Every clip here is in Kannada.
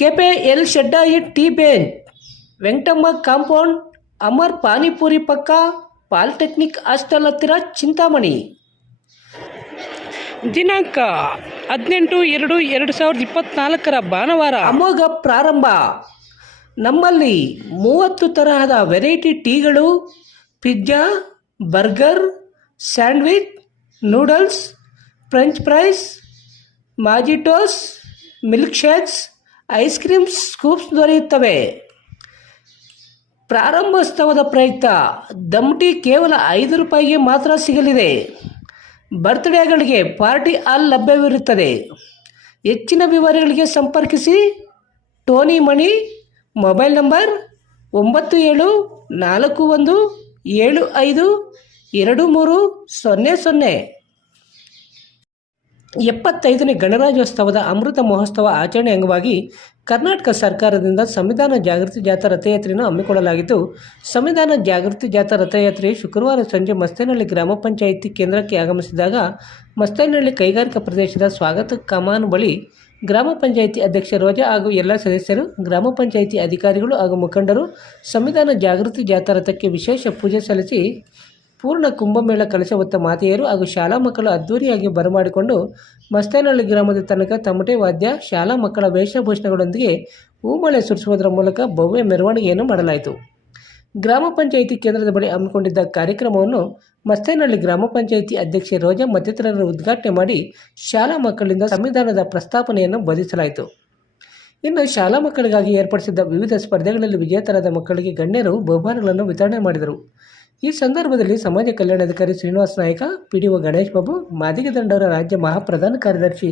ಕೆಪೆ ಎಲ್ ಶೆಡ್ಡಾಯಿ ಟಿ ಬೇನ್, ವೆಂಕಟಮ್ಮ ಕಾಂಪೌಂಡ್, ಅಮರ್ ಪಾನಿಪುರಿ ಪಕ್ಕ, ಪಾಲಿಟೆಕ್ನಿಕ್ ಹಾಸ್ಟೆಲ್ ಹತ್ತಿರ, ಚಿಂತಾಮಣಿ. ದಿನಾಂಕ 18/2/2024 ಭಾನುವಾರ. ಅಮೋಘ ಪ್ರಾರಂಭ. ನಮ್ಮಲ್ಲಿ 30 ತರಹದ ವೆರೈಟಿ ಟೀಗಳು, pizza, burger, sandwich, noodles, French fries, mojitos, milk shakes, ice creams, scoops ದೊರೆಯುತ್ತವೆ. ಪ್ರಾರಂಭೋತ್ಸವದ ಪ್ರಯುಕ್ತ ದಮ್ ಟೀ ಕೇವಲ 5 ರೂಪಾಯಿಗೆ ಮಾತ್ರ ಸಿಗಲಿದೆ. ಬರ್ತ್ಡೇಗಳಿಗೆ ಪಾರ್ಟಿ ಹಾಲ್ ಲಭ್ಯವಿರುತ್ತದೆ. ಹೆಚ್ಚಿನ ವಿವರಗಳಿಗೆ ಸಂಪರ್ಕಿಸಿ ಟೋನಿ ಮಣಿ, ಮೊಬೈಲ್ ನಂಬರ್ 9741752300. 75ನೇ ಗಣರಾಜ್ಯೋತ್ಸವದ ಅಮೃತ ಮಹೋತ್ಸವ ಆಚರಣೆ ಅಂಗವಾಗಿ ಕರ್ನಾಟಕ ಸರ್ಕಾರದಿಂದ ಸಂವಿಧಾನ ಜಾಗೃತಿ ಜಾಥಾ ರಥಯಾತ್ರೆಯನ್ನು ಹಮ್ಮಿಕೊಳ್ಳಲಾಗಿತ್ತು. ಸಂವಿಧಾನ ಜಾಗೃತಿ ಜಾಥಾ ರಥಯಾತ್ರೆಯು ಶುಕ್ರವಾರ ಸಂಜೆ ಮಸ್ತೇನಹಳ್ಳಿ ಗ್ರಾಮ ಪಂಚಾಯಿತಿ ಕೇಂದ್ರಕ್ಕೆ ಆಗಮಿಸಿದಾಗ ಮಸ್ತೇನಹಳ್ಳಿ ಕೈಗಾರಿಕಾ ಪ್ರದೇಶದ ಸ್ವಾಗತ ಕಮಾನು ಬಳಿ ಗ್ರಾಮ ಪಂಚಾಯಿತಿ ಅಧ್ಯಕ್ಷೆ ರೋಜಾ ಹಾಗೂ ಎಲ್ಲ ಸದಸ್ಯರು, ಗ್ರಾಮ ಪಂಚಾಯಿತಿ ಅಧಿಕಾರಿಗಳು ಹಾಗೂ ಮುಖಂಡರು ಸಂವಿಧಾನ ಜಾಗೃತಿ ಜಾಥಾ ರಥಕ್ಕೆ ವಿಶೇಷ ಪೂಜೆ ಸಲ್ಲಿಸಿ ಪೂರ್ಣ ಕುಂಭಮೇಳ ಕಲಶ ಹೊತ್ತ ಮಾತೆಯರು ಹಾಗೂ ಶಾಲಾ ಮಕ್ಕಳು ಅದ್ದೂರಿಯಾಗಿ ಬರಮಾಡಿಕೊಂಡು ಮಸ್ತೇನಹಳ್ಳಿ ಗ್ರಾಮದ ತನಕ ತಮಟೆ ವಾದ್ಯ, ಶಾಲಾ ಮಕ್ಕಳ ವೇಷಭೂಷಣಗಳೊಂದಿಗೆ ಹೂಮಳೆ ಸುರಿಸುವುದರ ಮೂಲಕ ಭವ್ಯ ಮೆರವಣಿಗೆಯನ್ನು ಮಾಡಲಾಯಿತು. ಗ್ರಾಮ ಪಂಚಾಯಿತಿ ಕೇಂದ್ರದ ಬಳಿ ಹಮ್ಮಿಕೊಂಡಿದ್ದ ಕಾರ್ಯಕ್ರಮವನ್ನು ಮಸ್ತೇನಹಳ್ಳಿ ಗ್ರಾಮ ಪಂಚಾಯಿತಿ ಅಧ್ಯಕ್ಷೆ ರೋಜಾ ಮತ್ತಿತರರು ಉದ್ಘಾಟನೆ ಮಾಡಿ ಶಾಲಾ ಮಕ್ಕಳಿಂದ ಸಂವಿಧಾನದ ಪ್ರಸ್ತಾಪನೆಯನ್ನು ಬೋಧಿಸಲಾಯಿತು. ಇನ್ನು ಶಾಲಾ ಮಕ್ಕಳಿಗಾಗಿ ಏರ್ಪಡಿಸಿದ್ದ ವಿವಿಧ ಸ್ಪರ್ಧೆಗಳಲ್ಲಿ ವಿಜೇತರಾದ ಮಕ್ಕಳಿಗೆ ಗಣ್ಯರು ಬಹುಮಾನಗಳನ್ನು ವಿತರಣೆ ಮಾಡಿದರು. ಈ ಸಂದರ್ಭದಲ್ಲಿ ಸಮಾಜ ಕಲ್ಯಾಣಾಧಿಕಾರಿ ಶ್ರೀನಿವಾಸ ನಾಯಕ, ಪಿಡಿಒ ಗಣೇಶ್ ಬಾಬು, ಮಾದಿಗ ದಂಡವರ ರಾಜ್ಯ ಮಹಾಪ್ರಧಾನ ಕಾರ್ಯದರ್ಶಿ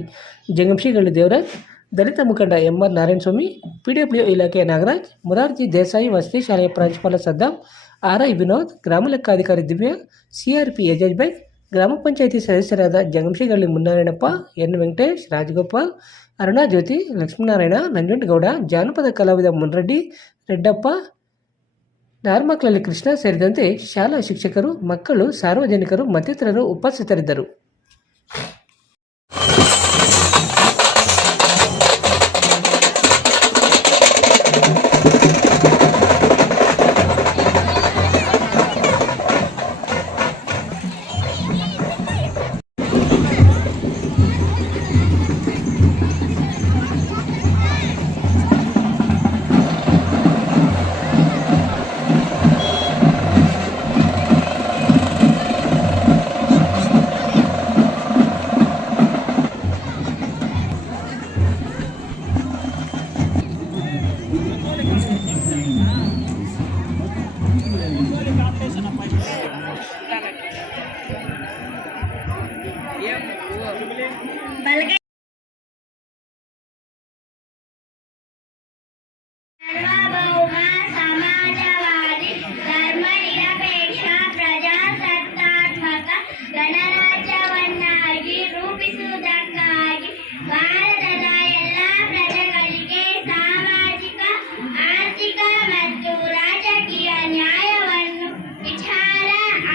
ಜಂಗಂಶಿಗಳ್ಳಿ ದೇವರಾಜ್, ದಲಿತ ಮುಖಂಡ ಎಂಆರ್ ನಾರಾಯಣಸ್ವಾಮಿ, ಪಿಡಬ್ಲ್ಯೂ ಇಲಾಖೆಯ ನಾಗರಾಜ್, ಮುರಾರ್ಜಿ ದೇಸಾಯಿ ವಸತಿ ಶಾಲೆಯ ಪ್ರಾಂಶುಪಾಲ ಸದ್ದಾಂ, ಆರ್ಐ ವಿನೋದ್, ಗ್ರಾಮ ಲೆಕ್ಕಾಧಿಕಾರಿ ದಿವ್ಯಾ, ಸಿಆರ್ಪಿ ಯಜಾಜ್ ಬೈಕ್, ಗ್ರಾಮ ಪಂಚಾಯಿತಿ ಸದಸ್ಯರಾದ ಜಂಗಂಶಿಗಳ್ಳಿ ಮುನ್ನಾರಾಯಣಪ್ಪ, ಎನ್ ವೆಂಕಟೇಶ್, ರಾಜಗೋಪಾಲ್, ಅರುಣಾ ಜ್ಯೋತಿ, ಲಕ್ಷ್ಮೀನಾರಾಯಣ, ನಂಜುಂಡಗೌಡ, ಜಾನಪದ ಕಲಾವಿದ ಮುನ್ರೆಡ್ಡಿ, ರೆಡ್ಡಪ್ಪ, ನಾರ್ಮಕ್ಲಲ್ಲಿ ಕೃಷ್ಣ ಸೇರಿದಂತೆ ಶಾಲಾ ಶಿಕ್ಷಕರು, ಮಕ್ಕಳು, ಸಾರ್ವಜನಿಕರು ಮತ್ತಿತರರು ಉಪಸ್ಥಿತರಿದ್ದರು. ಸಾರ್ವಭೌಮ ಸಮಾಜವಾದಿ ಧರ್ಮನಿರಪೇಕ್ಷ ಪ್ರಜಾಸತ್ತಾತ್ಮಕ ಗಣರಾಜ್ಯವನ್ನಾಗಿ ರೂಪಿಸುವುದಕ್ಕಾಗಿ ಭಾರತದ ಎಲ್ಲ ಪ್ರಜೆಗಳಿಗೆ ಸಾಮಾಜಿಕ, ಆರ್ಥಿಕ ಮತ್ತು ರಾಜಕೀಯ ನ್ಯಾಯವನ್ನು, ವಿಚಾರ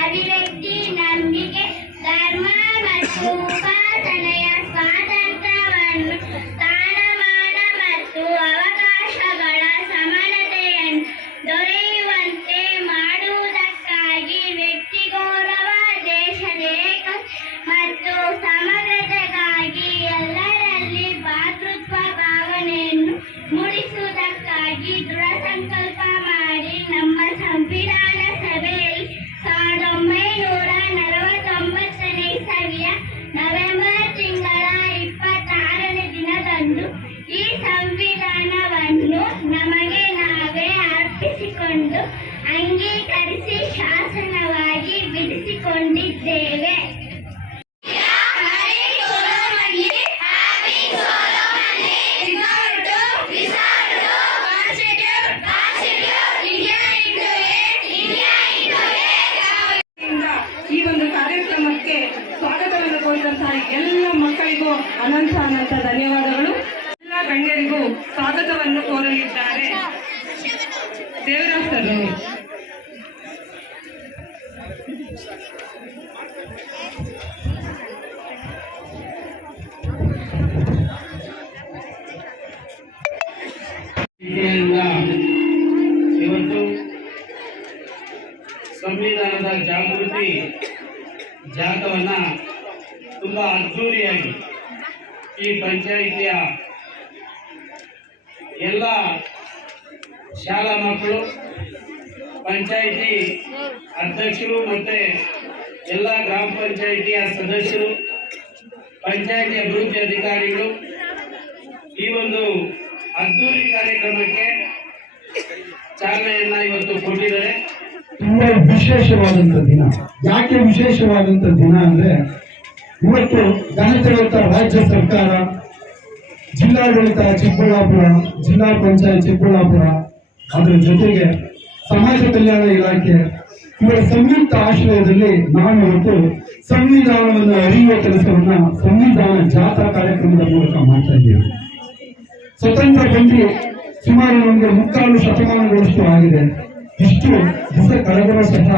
ಅಭಿವ್ಯಕ್ತಿ, ನಂಬಿಕೆ, ಧರ್ಮ ಮತ್ತು ಉಪಾಸನೆಯ ಸ್ವಾತಂತ್ರ್ಯವನ್ನು, ಸ್ಥಾನಮಾನ ಮತ್ತು ಅವಕಾಶಗಳ ಸಮಾನತೆಯನ್ನು ದೊರೆಯುವಂತೆ ಮಾಡುವುದಕ್ಕಾಗಿ ವ್ಯಕ್ತಿ ಗೌರವ, ದೇಶದ ಏಕತೆ ಮತ್ತು ಸಮಗ್ರತೆಗಾಗಿ ಎಲ್ಲರಲ್ಲಿ ಭಾತೃತ್ವ ಭಾವನೆಯನ್ನು ಮೂಡಿಸುವುದಕ್ಕಾಗಿ ದೃಢ ಸಂಕಲ್ಪ ಮಾಡಿ ನಮ್ಮ ಸಂವಿಧಾನ ಸಭೆಯಲ್ಲಿ 1949ನೇ ಇಸವಿಯ ನವೆಂಬರ್ ತಿಂಗಳ 26ನೇ ದಿನದಂದು ಈ ಸಂವಿಧಾನವನ್ನು ನಮಗೆ ನಾವೇ ಅರ್ಪಿಸಿಕೊಂಡು ಅಂಗೀಕರಿಸಿ ಶಾಸನವಾಗಿ ವಿಧಿಸಿಕೊಂಡಿದ್ದೇವೆ. ಈ ಒಂದು ಕಾರ್ಯಕ್ರಮಕ್ಕೆ ಸ್ವಾಗತವನ್ನು ಕೋರಿದಂತಹ ಎಲ್ಲ ಮಕ್ಕಳಿಗೂ ಅನಂತ ಧನ್ಯವಾದಗಳು. ಎಲ್ಲ ಗಣ್ಯರಿಗೂ ಸ್ವಾಗತವನ್ನು ಕೋರಲಿದ್ದಾರೆ. ದೇವರಾಜ್ ಸರ್. ಸಂವಿಧಾನದ ಜಾಗೃತಿ ಜಾಥವನ್ನು ತುಂಬ ಅದ್ಧೂರಿಯಾಗಿ ಈ ಪಂಚಾಯಿತಿಯ ಎಲ್ಲ ಶಾಲಾ ಮಕ್ಕಳು, ಪಂಚಾಯಿತಿ ಅಧ್ಯಕ್ಷರು ಮತ್ತು ಎಲ್ಲ ಗ್ರಾಮ ಪಂಚಾಯಿತಿಯ ಸದಸ್ಯರು, ಪಂಚಾಯಿತಿ ಅಭಿವೃದ್ಧಿ ಅಧಿಕಾರಿಗಳು ಈ ಒಂದು ಅದ್ಧೂರಿ ಕಾರ್ಯಕ್ರಮಕ್ಕೆ ಚಾಲನೆಯನ್ನ ಇವತ್ತು ಕೊಟ್ಟಿದ್ದಾರೆ. ತುಂಬಾ ವಿಶೇಷವಾದಂತ ದಿನ. ಯಾಕೆ ವಿಶೇಷವಾದಂತ ದಿನ ಅಂದ್ರೆ, ಇವತ್ತು ಘನತೆಯುತ ರಾಜ್ಯ ಸರ್ಕಾರ, ಜಿಲ್ಲಾಡಳಿತ ಚಿಕ್ಕಬಳ್ಳಾಪುರ, ಜಿಲ್ಲಾ ಪಂಚಾಯತ್ ಚಿಕ್ಕಬಳ್ಳಾಪುರ, ಅದರ ಜೊತೆಗೆ ಸಮಾಜ ಕಲ್ಯಾಣ ಇಲಾಖೆ ಇವರ ಸಂಯುಕ್ತ ಆಶ್ರಯದಲ್ಲಿ ನಾವು ಇವತ್ತು ಸಂವಿಧಾನವನ್ನು ಅರಿಯುವ ಕೆಲಸವನ್ನ ಸಂವಿಧಾನ ಜಾಥಾ ಕಾರ್ಯಕ್ರಮದ ಮೂಲಕ ಮಾಡ್ತಾ ಇದ್ದೇವೆ. ಸ್ವತಂತ್ರ ಬಂದು ಸುಮಾರು ನಮಗೆ 3 ಶತಮಾನಗಳಷ್ಟು ಆಗಿದೆ. ಇಷ್ಟು ದಿವಸ ಕಳೆದರೂ ಸಹ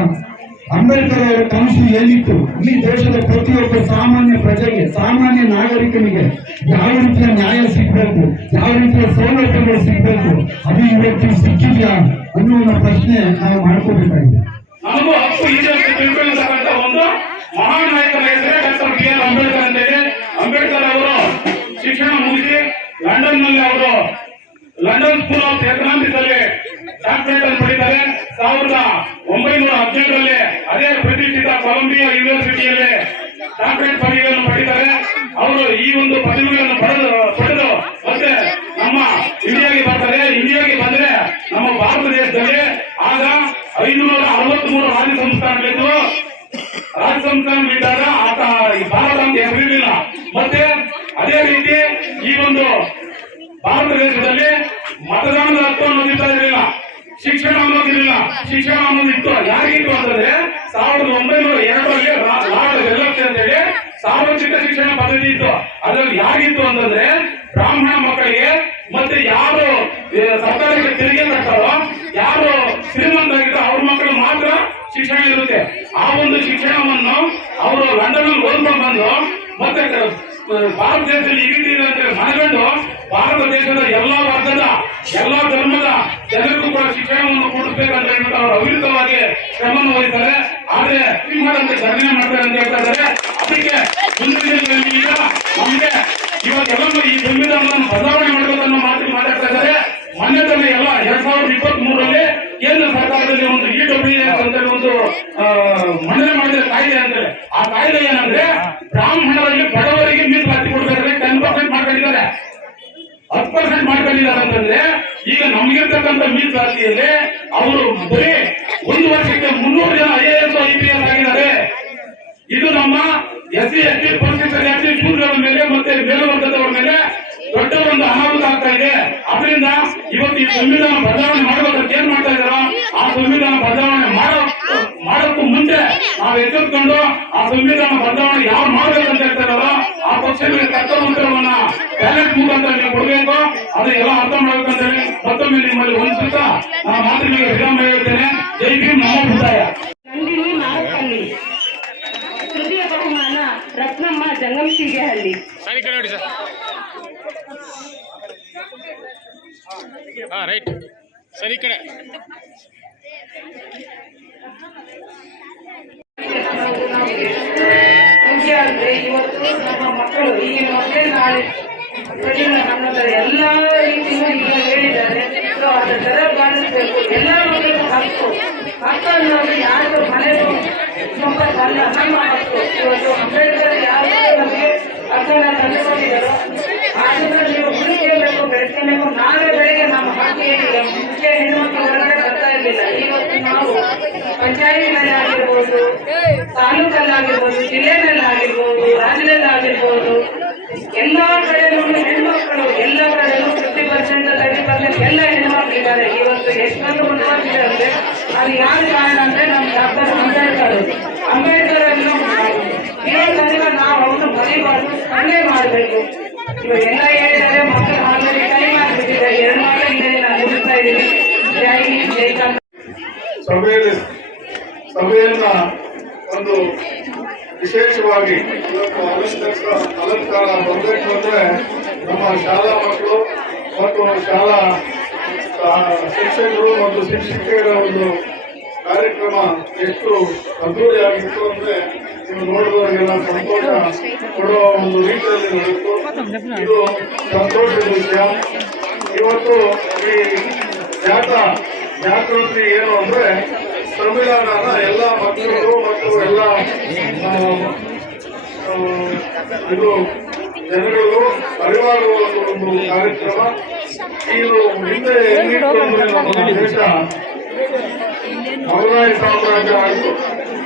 ಅಂಬೇಡ್ಕರ್ ಅವರ ಕನಸು ಏನಿತ್ತು, ಈ ದೇಶದ ಪ್ರತಿಯೊಬ್ಬ ಸಾಮಾನ್ಯ ಪ್ರಜೆಗೆ, ಸಾಮಾನ್ಯ ನಾಗರಿಕನಿಗೆ ಯಾವ ರೀತಿಯ ನ್ಯಾಯ ಸಿಗಬೇಕು, ಯಾವ ರೀತಿಯ ಸೌಲಭ್ಯಗಳು ಸಿಗಬೇಕು, ಅದು ಇವತ್ತು ಸಿಕ್ಕಿದ್ಯಾ ಅನ್ನುವ ಪ್ರಶ್ನೆ ನಾವು ಮಾಡ್ಕೋಬೇಕಾಗಿದೆ. ನಮಗೂ ಹಕ್ಕು ಇದೆ ಅಂತ ತಿಳ್ಕೊಳ್ಳತಕ್ಕಂಥ ಒಂದು ಮಹಾನ್ ನಾಯಕರ ಹೆಸರೇ ಡಾಕ್ಟರ್ BR ಅಂಬೇಡ್ಕರ್ ಅಂತ ಇದೆ. ಅಂಬೇಡ್ಕರ್ ಅವರು ಶಿಕ್ಷಣ ಮುಗಿಸಿ ಲಂಡನ್ನಲ್ಲಿ ಅವರು ಲಂಡನ್ ಸ್ಕೂಲ್ ಆಫ್ ಎಕನಾಮಿಕ್ಸ್ ಅಲ್ಲಿ ಡಾಕ್ಟರೇಟ್ ಅನ್ನು ಪಡೆದಿದ್ದಾರೆ. 1918ರಲ್ಲಿ ಅದೇ ಪ್ರತಿಷ್ಠಿತ ಕೊಲಂಬಿಯಾ ಯೂನಿವರ್ಸಿಟಿಯಲ್ಲಿ ಡಾಕ್ಟರೇಟ್ ಪದವಿಯನ್ನು ಪಡೆದಿದ್ದಾರೆ. ಅವರು ಈ ಒಂದು ಪದವಿಗಳನ್ನು ಪಡೆದು ಮತ್ತೆ ನಮ್ಮ ಇಂಡಿಯಾಗೆ ಬರ್ತಾರೆ. ಇಂಡಿಯಾಗೆ ಬಂದ್ರೆ ನಮ್ಮ ಭಾರತ ದೇಶದಲ್ಲಿ ಆಗ 563 ರಾಜ್ಯ ಸಂಸ್ಥಾನಗಳಿದ್ದು, ರಾಜ್ಯ ಸಂಸ್ಥಾನಗಳಿದ್ದಾಗ ಭಾರತ ಅಂತ ಹೆಸರಿರಲಿಲ್ಲ. ಮತ್ತೆ ಅದೇ ರೀತಿ ಈ ಒಂದು ಭಾರತ ದೇಶದಲ್ಲಿ ಮತದಾನದ ಹಕ್ಕು ಅನ್ನೋದಿರ್ತಾ ಇರಲಿಲ್ಲ, ಶಿಕ್ಷಣ ಅನ್ನೋದಿರಲಿಲ್ಲ. ಶಿಕ್ಷಣ ಅನ್ನೋದಿತ್ತು, ಯಾರಿಗಿತ್ತು ಅಂತಂದ್ರೆ 1902ರಲ್ಲಿ ಲಾರ್ಡ್ ವೆಲ್ಲಸ್ ಅಂತೇಳಿ ಸಾರ್ವತ್ರಿಕ ಶಿಕ್ಷಣ ಪದ್ಧತಿ ಇತ್ತು. ಅದರಲ್ಲಿ ಯಾರಿತ್ತು ಅಂತಂದ್ರೆ ಬ್ರಾಹ್ಮಣ ಮಕ್ಕಳಿಗೆ, ಮತ್ತೆ ಯಾರು ಸರ್ಕಾರಕ್ಕೆ ತೆರಿಗೆ ಕಟ್ಟಾರೋ, ಯಾರು ಶ್ರೀಮಂತರಾಗಿದ್ದ ಅವ್ರ ಮಕ್ಕಳು ಮಾತ್ರ ಶಿಕ್ಷಣ ಇರುತ್ತೆ. ಆ ಒಂದು ಶಿಕ್ಷಣವನ್ನು ಅವರು ಲಂಡನ್ ಅಲ್ಲಿ ಓದ್ಕೊಂಡು ಬಂದು ಮತ್ತೆ ಭಾರತ ದೇಶದಲ್ಲಿ ಈ ರೀತಿ ಇದೆ ಅಂತ ಮನಗಂಡು ಭಾರತ ದೇಶದ ಎಲ್ಲಾ ವರ್ಗದ, ಎಲ್ಲಾ ಧರ್ಮದ ಜನರಿಗೂ ಕೂಡ ಶಿಕ್ಷಣವನ್ನು ಕೊಡಿಸಬೇಕಂತ ಹೇಳ್ಬಿಟ್ಟು ಅವರು ಅವಿರತವಾಗಿ ಶ್ರಮವನ್ನು ವಹಿಸ್ತಾರೆ. ಆದ್ರೆ ಮಾಡಂತೆ ಧರಣಿ ಮಾಡ್ತಾರೆ ಅಂತ ಹೇಳ್ತಾ ಇದ್ದಾರೆ. ಅದಕ್ಕೆ ಮುಂದಿನ ದಿನಗಳಲ್ಲಿ ಈಗ ನಮಗೆ ಇವಾಗೆಲ್ಲರೂ ಈ ಸಂವಿಧಾನವನ್ನು ಬದಲಾವಣೆ ಮಾಡಬೇಕನ್ನೋ ಮಾತು ಮಾತಾಡ್ತಾ ಇದ್ದಾರೆ. ಮೊನ್ನೆದಲ್ಲಿ ಎಲ್ಲ 2023ರಲ್ಲಿ ಕೇಂದ್ರ ಸರ್ಕಾರದಲ್ಲಿ ಒಂದು EWS ಅಂತ ಒಂದು ಮಂಡನೆ ಮಾಡಿದ ಕಾಯ್ದೆ ಅಂತೇಳಿ. ಆ ಕಾಯ್ದೆ ಏನಂದ್ರೆ ಬ್ರಾಹ್ಮಣರಲ್ಲಿ ಬಡವರಿಗೆ ಮೀಸಲಾತಿ ಕೊಡ್ಬೇಕಾದ್ರೆ 10% ಮಾಡ್ಕೊಂಡಿದ್ದಾರೆ, 10% ಮಾಡ್ಕೊಂಡಿದ್ದಾರೆ ಅಂತಂದ್ರೆ ಈಗ ನಮ್ಗಿರ್ತಕ್ಕಂಥ ಮೀಸಲಾತಿಯಲ್ಲಿ ಅವರು ಬರೀ 1 ವರ್ಷಕ್ಕೆ 300 ಜನ IAS IPS ಆಗಿದ್ದಾರೆ. ಇದು ನಮ್ಮ SC ST ಪರಿಶಿಷ್ಟ ಜಾತಿ ಶೂದ್ರರ ಮೇಲೆ ಮತ್ತೆ ಮೇಲ್ವರ್ಗದವರ ಮೇಲೆ ದೊಡ್ಡ ಒಂದು ಅನಾಹುತ ಆಗ್ತಾ ಇದೆ. ಅದರಿಂದ ಇವತ್ತು ಈ ಸಂವಿಧಾನ ಬದಲಾವಣೆ ಮಾಡಬೇಕಂತ ಏನ್ ಮಾಡ್ತಾ ಇದಾರೋ ಆ ಸಂವಿಧಾನ ಬದಲಾವಣೆ ಮಾಡೋಕ್ಕೂ ಮುಂಚೆ ನಾವು ಎಚ್ಚೆತ್ಕೊಂಡು ಆ ಸಂವಿಧಾನ ಬದಲಾವಣೆ ಯಾರು ಮಾಡ್ಬೇಕಂತ ಹೇಳ್ತಾ ಇದಾರೋ ಆ ಪಕ್ಷಗಳಿಗೆ ತಕ್ಕ ಉತ್ತರವನ್ನ ಬ್ಯಾಲೆಟ್ ಮುಖಾಂತರ ನೀವು ಕೊಡಬೇಕು. ಅದನ್ನೆಲ್ಲ ಅರ್ಥ ಮಾಡ್ಬೇಕಂತ ಹೇಳಿ ಮತ್ತೊಮ್ಮೆ ನಿಮ್ಮಲ್ಲಿ ಹೊಂದಿಸುತ್ತಾ ನಾನು ಮಾತುಗಳಿಗೆ ವಿರಾಮ ಹೇಳುತ್ತೇನೆ. ಜೈ ಭೀಮ್, ನಮೋ ಬುದ್ಧಾಯ. ನಂದಿನಿ ನಾಲ್ಕಲ್ಲಿ ತೃತೀಯ ಬಹುಮಾನ ರತ್ನಮ್ಮ ಜಂಗಮಶಿಗೆಹಳ್ಳಿ. ಸರಿ ಕಡೆ ನೋಡಿ ಸರ್. ಹಾ ರೈಟ್, ಸರಿ ಕಡೆ. ಮುಖ್ಯ ಅಂದ್ರೆ ಇವತ್ತು ನಮ್ಮ ಮಕ್ಕಳು ಈಗಿನ ಮಕ್ಕಳೇ ನಾಳೆ ನಮ್ಮಲ್ಲಿ ಎಲ್ಲ ರೀತಿಯೂ ಈಗ ಹೇಳಿದ್ದಾರೆ. ಸೊ ಅದರ ತರ ಪಾಲಿಸಬೇಕು. ಎಲ್ಲ ಮಕ್ಕಳಿಗೂ ಹಕ್ಕು ಅನ್ನೋದು ಯಾರು ಮನೆಗೂ ಸಂಪತ್ತಲ್ಲ, ನಮ್ಮ ಹಕ್ಕು. ಇವತ್ತು ಅಂಬೇಡ್ಕರ್ ಯಾವ ನಮಗೆ ಹಕ್ಕನ್ನು ತಂದುಕೊಂಡಿದ್ದಾರೋ ಅದನ್ನು ನೀವು ಉಳಿಸಬೇಕು, ಬೆಳೆಸಬೇಕು. ನಾಳೆ ಬೆಳಗ್ಗೆ ನಮ್ಮ ಹಕ್ಕು ಏನಿಲ್ಲ, ಮುಂಚೆ ಹೆಣ್ಣುಮಕ್ಕಳು ಹೊರಗಡೆ ಬರ್ತಾ ಇರಲಿಲ್ಲ. ಇವತ್ತು ನಾವು ಪಂಚಾಯತಿನಲ್ಲಿ ಆಗಿರ್ಬೋದು, ತಾಲೂಕಲ್ಲಾಗಿರ್ಬೋದು, ಜಿಲ್ಲೆನಲ್ಲಾಗಿರ್ಬೋದು, ರಾಜ್ಯದಲ್ಲಾಗಿರ್ಬೋದು, ಎಲ್ಲಾ ಕಡೆಯೂ ಹೆಣ್ಮಕ್ಳು, ಎಲ್ಲ ಕಡೆಯೂ 50%, 30% ಎಲ್ಲ ಹೆಣ್ಮಕ್ಳಿದ್ದಾರೆ. ಇವತ್ತು ಎಷ್ಟೊಂದು ಮುಂದುವರೆದಿದೆ ಅಂದ್ರೆ ಅದು ಯಾರು ಕಾರಣ ಅಂದ್ರೆ ನಮ್ಮ ಡಾಕ್ಟರ್ ಅಂಬೇಡ್ಕರ್ ಅನ್ನು ಇರೋದ್ರಿಂದ ನಾವು ಅವನು ಮರಿಬಾರ್ದು, ಹಂಗೆ ಮಾಡಬೇಕು. ಇವಾಗ ಎಲ್ಲ ಹೇಳಿದರೆ ಮಕ್ಕಳು ಆಲ್ರೆಡಿ ಟೈಮ್ ಆಗಿಬಿಟ್ಟಿದೆ. 2 ವಾರ ಹಿಂದೆ ನಾನು ಮುಗಿಸ್ತಾ ಇದ್ದೀನಿ. ಜೈ ಹಿಂದ್, ಜೈ ಕನ್ನಡ. ಸಭೆಯನ್ನ ಒಂದು ವಿಶೇಷವಾಗಿ ಅಲಂಕಾರ ಬರಬೇಕು ಅಂದ್ರೆ ನಮ್ಮ ಶಾಲಾ ಮಕ್ಕಳು ಮತ್ತು ಶಾಲಾ ಶಿಕ್ಷಕರು ಮತ್ತು ಶಿಕ್ಷಕಿಯರ ಒಂದು ಕಾರ್ಯಕ್ರಮ ಎಷ್ಟು ಅದ್ದೂರಿಯಾಗಿತ್ತು ಅಂದ್ರೆ ನೀವು ನೋಡಿದವರಿಗೆಲ್ಲ ಸಂತೋಷ ಕೊಡುವ ಒಂದು ರೀತಿಯಲ್ಲಿ ನಡೆಯಿತು. ಇದು ಸಂತೋಷದ ವಿಷಯ. ಇವತ್ತು ಈ ಜಾಗೃತಿ ಏನು ಅಂದ್ರೆ ಸಂವಿಧಾನನ ಎಲ್ಲ ಮಕ್ಕಳು ಮತ್ತು ಎಲ್ಲ ಇದು ಜನಗಳಿಗೂ ಅರಿವಾಗುವ ಒಂದು ಕಾರ್ಯಕ್ರಮ. ಇದು ಹಿಂದೆ ಹೆಂಗಿತ್ತು ಅಂದ್ರೆ ನಮ್ಮ ದೇಶ ಮೌರ್ಯ ಸಾಮ್ರಾಜ್ಯ ಆಯಿತು,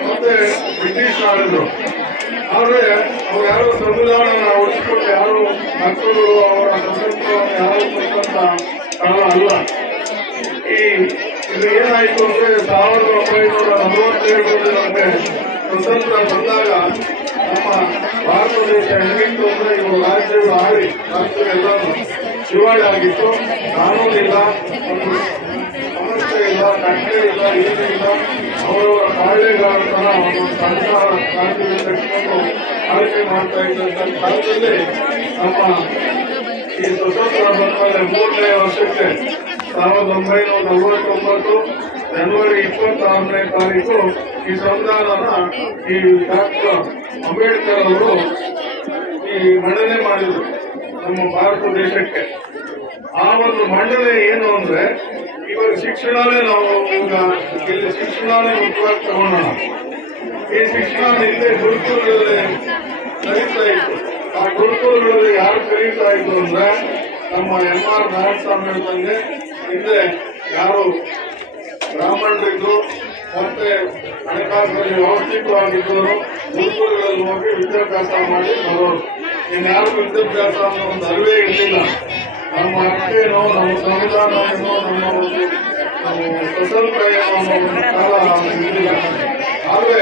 ಮತ್ತೆ ಬ್ರಿಟಿಷ್ ಆಳಿದ್ರು. ಆದ್ರೆ ಅವ್ರು ಯಾರು ಸಂವಿಧಾನ ಉಳಿಸಿಕೊಂಡು ಯಾರು ಮಕ್ಕಳು ಅವರ ಸ್ವತಂತ್ರವನ್ನು ಯಾರು ಕೊಟ್ಟಂತ ಕಾಲ ಅಲ್ಲ. ಇದು ಏನಾಯ್ತು ಅಂದ್ರೆ 1947 ನಮಗೆ ಸ್ವತಂತ್ರ ಬಂದಾಗ ನಮ್ಮ ಭಾರತ ದೇಶ ಹೆಂಗಿತ್ತು ಅಂದ್ರೆ ಇವು ರಾಜ್ಯಗಳು ಆಳಿ ರಾಜ್ಯಗಳೆಲ್ಲ ದಿವಾಳಿ ಆಗಿತ್ತು. ಕಾನೂನಿಲ್ಲ, ಒಂದು ಸಮಸ್ಯೆ ಇಲ್ಲ, ಕಟ್ಟೆ ಇಲ್ಲ, ಏನೂ ಇಲ್ಲ. ಅವರವರ ಕಾಳೆಗಾರ ತರ ಒಂದು ಸಣ್ಣ ರಾಜ್ಯದಲ್ಲಿ ಕಟ್ಟಿಕೊಂಡು ಆಳ್ವಿಕೆ ಮಾಡ್ತಾ ಇದ್ದಂತ ಕಾಲದಲ್ಲಿ ನಮ್ಮ ಈ ಸ್ವತಂತ್ರ ಬಂದ 3ನೇ ವರ್ಷಕ್ಕೆ 1949 ಜನವರಿ 26ನೇ ತಾರೀಕು ಈ ಸಂವಿಧಾನನ ಈ ಡಾಕ್ಟರ್ ಅಂಬೇಡ್ಕರ್ ಅವರು ಈ ಮಂಡನೆ ಮಾಡಿದ್ರು ನಮ್ಮ ಭಾರತ ದೇಶಕ್ಕೆ. ಆ ಒಂದು ಮಂಡನೆ ಏನು ಅಂದ್ರೆ ಇವಾಗ ಶಿಕ್ಷಣನೇ ನಾವು ಈಗ ಇಲ್ಲಿ ಶಿಕ್ಷಣನೇ ಮುಖ್ಯವಾಗಿ ತಗೊಂಡೋಣ. ಈ ಶಿಕ್ಷಣ ಹಿಂದೆ ಗುರುಕುಲಗಳಲ್ಲಿ ಕಲಿತಾ ಇತ್ತು. ಆ ಗುರುಕುಲಗಳಲ್ಲಿ ಯಾರು ಕಲಿತಾ ಇದ್ರು ಅಂದ್ರೆ ನಮ್ಮ M.R. ನಾರಾಯಣಸ್ವಾಮಿ ಹೇಳ್ದಂಗೆ ಹಿಂದೆ ಯಾರು ಬ್ರಾಹ್ಮಣರಿದ್ರು ಮತ್ತೆ ಹಣಕಾಸಲ್ಲಿ ವ್ಯವಸ್ಥಿತವಾಗಿದ್ದವರು ಗುರುಕುಲಗಳಲ್ಲಿ ಹೋಗಿ ವಿದ್ಯಾಭ್ಯಾಸ ಮಾಡಿ ಬರೋರು. ಇನ್ಯಾರು ವಿದ್ಯಾಭ್ಯಾಸ ಅನ್ನೋ ಒಂದು ಅರಿವೇ ಇರಲಿಲ್ಲ. ನಮ್ಮ ಹಕ್ಕೇನೋ, ನಮ್ಮ ಸಂವಿಧಾನ ಏನೋ, ನಮ್ಮ ಒಂದು ಸ್ವತಂತ್ರ ಏನೋ ಅನ್ನೋ ಒಂದು ಕಾಲ ಇರಲಿಲ್ಲ. ಆದ್ರೆ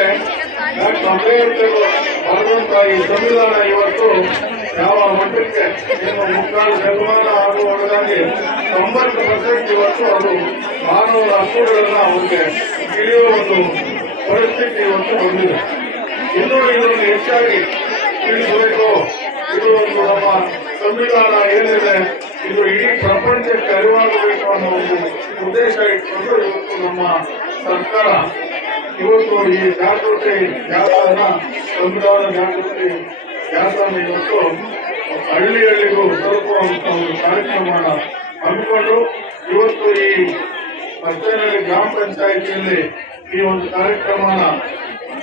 ಡಾಕ್ಟರ್ ಅಂಬೇಡ್ಕರ್ ಬರೆದಂತ ಈ ಸಂವಿಧಾನ ಇವತ್ತು ಯಾವ ಮಟ್ಟಕ್ಕೆ ಏನು 3/4 ಶತಮಾನ ಆಗುವಾಗಲಾಗಿ 90% ಇವತ್ತು ಅದು ಮಾನವರ ಹಕ್ಕುಗಳನ್ನ ಅವರಿಗೆ ತಿಳಿಯುವ ಒಂದು ಪರಿಸ್ಥಿತಿ ಇವತ್ತು ಬಂದಿದೆ. ಇನ್ನೂ ಇದನ್ನು ಹೆಚ್ಚಾಗಿ ತಿಳಿಸಬೇಕು. ಇದು ಒಂದು ನಮ್ಮ ಸಂವಿಧಾನ ಏನಿದೆ ಇದು ಇಡೀ ಪ್ರಪಂಚಕ್ಕೆ ಅರಿವಾಗಬೇಕು ಅನ್ನೋ ಒಂದು ಉದ್ದೇಶ ಇಟ್ಕೊಂಡು ಇವತ್ತು ನಮ್ಮ ಸರ್ಕಾರ ಇವತ್ತು ಈ ಜಾಗೃತಿ ಜಾಥಾನ ಸಂವಿಧಾನ ಜಾಗೃತಿ ಜಾಥಾನ ಇವತ್ತು ಹಳ್ಳಿಗೂ ತಲುಪುವಂತ ಒಂದು ಕಾರ್ಯಕ್ರಮನ ಹಮ್ಮಿಕೊಂಡು ಇವತ್ತು ಈ ಮತ್ತೇನಹಳ್ಳಿ ಗ್ರಾಮ ಪಂಚಾಯಿತಿಯಲ್ಲಿ ಈ ಒಂದು ಕಾರ್ಯಕ್ರಮನ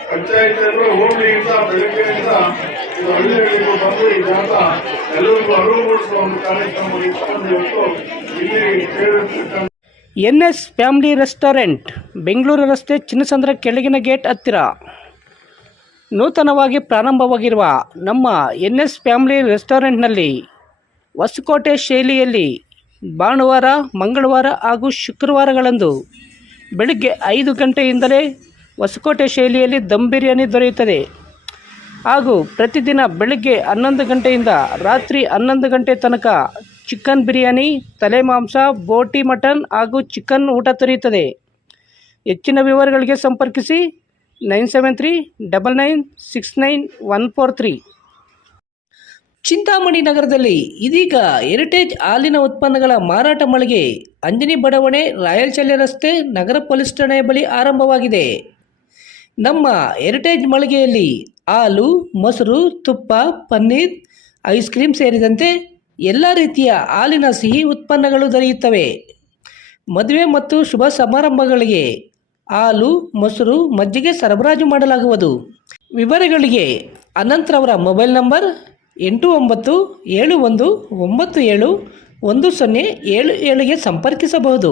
ಪಂಚಾಯಿತಿ ಅಂದ್ರೆ ಹೋಬಳಿಯಿಂದ ಬೆಳಗ್ಗೆಯಿಂದ ಇದು ಹಳ್ಳಿಗಳಿಗೂ ಬಂದು ಈ ಜಾಥಾ ಎಲ್ಲರಿಗೂ ಅರಿವು ಮೂಡಿಸುವ ಒಂದು ಕಾರ್ಯಕ್ರಮ ಇಟ್ಕೊಂಡು ಇವತ್ತು ಇಲ್ಲಿ ಸೇರಿರ್ತಕ್ಕಂಥ NS ಫ್ಯಾಮಿಲಿ ರೆಸ್ಟೋರೆಂಟ್, ಬೆಂಗಳೂರು ರಸ್ತೆ, ಚಿನ್ನಸಂದ್ರ ಕೆಳಗಿನ ಗೇಟ್ ಹತ್ತಿರ ನೂತನವಾಗಿ ಪ್ರಾರಂಭವಾಗಿರುವ ನಮ್ಮ NS ಫ್ಯಾಮಿಲಿ ರೆಸ್ಟೋರೆಂಟ್ನಲ್ಲಿ ಹೊಸಕೋಟೆ ಶೈಲಿಯಲ್ಲಿ ಭಾನುವಾರ, ಮಂಗಳವಾರ ಹಾಗೂ ಶುಕ್ರವಾರಗಳಂದು ಬೆಳಗ್ಗೆ 5 ಗಂಟೆಯಿಂದಲೇ ಹೊಸಕೋಟೆ ಶೈಲಿಯಲ್ಲಿ ದಮ್ ಬಿರಿಯಾನಿ ದೊರೆಯುತ್ತದೆ. ಹಾಗೂ ಪ್ರತಿದಿನ ಬೆಳಗ್ಗೆ 11 ಗಂಟೆಯಿಂದ ರಾತ್ರಿ 11 ಗಂಟೆ ತನಕ ಚಿಕನ್ ಬಿರಿಯಾನಿ, ತಲೆ ಮಾಂಸ, ಬೋಟಿ ಮಟನ್ ಹಾಗೂ ಚಿಕನ್ ಊಟ ದೊರೆಯುತ್ತದೆ. ಹೆಚ್ಚಿನ ವಿವರಗಳಿಗೆ ಸಂಪರ್ಕಿಸಿ 9739969143. ಚಿಂತಾಮಣಿ ನಗರದಲ್ಲಿ ಇದೀಗ ಹೆರಿಟೇಜ್ ಹಾಲಿನ ಉತ್ಪನ್ನಗಳ ಮಾರಾಟ ಮಳಿಗೆ ಅಂಜನಿ ಬಡಾವಣೆ, ರಾಯಲ್ ರಸ್ತೆ, ನಗರ ಪೊಲೀಸ್ ಠಾಣೆಯ ಬಳಿ ಆರಂಭವಾಗಿದೆ. ನಮ್ಮ ಹೆರಿಟೇಜ್ ಮಳಿಗೆಯಲ್ಲಿ ಹಾಲು, ಮೊಸರು, ತುಪ್ಪ, ಪನ್ನೀರ್, ಐಸ್ ಕ್ರೀಮ್ ಸೇರಿದಂತೆ ಎಲ್ಲ ರೀತಿಯ ಹಾಲಿನ ಸಿಹಿ ಉತ್ಪನ್ನಗಳು ದೊರೆಯುತ್ತವೆ. ಮದುವೆ ಮತ್ತು ಶುಭ ಸಮಾರಂಭಗಳಿಗೆ ಹಾಲು, ಮೊಸರು, ಮಜ್ಜಿಗೆ ಸರಬರಾಜು ಮಾಡಲಾಗುವುದು. ವಿವರಗಳಿಗೆ ಅನಂತರವರ ಮೊಬೈಲ್ ನಂಬರ್ 8971971077ಗೆ ಸಂಪರ್ಕಿಸಬಹುದು.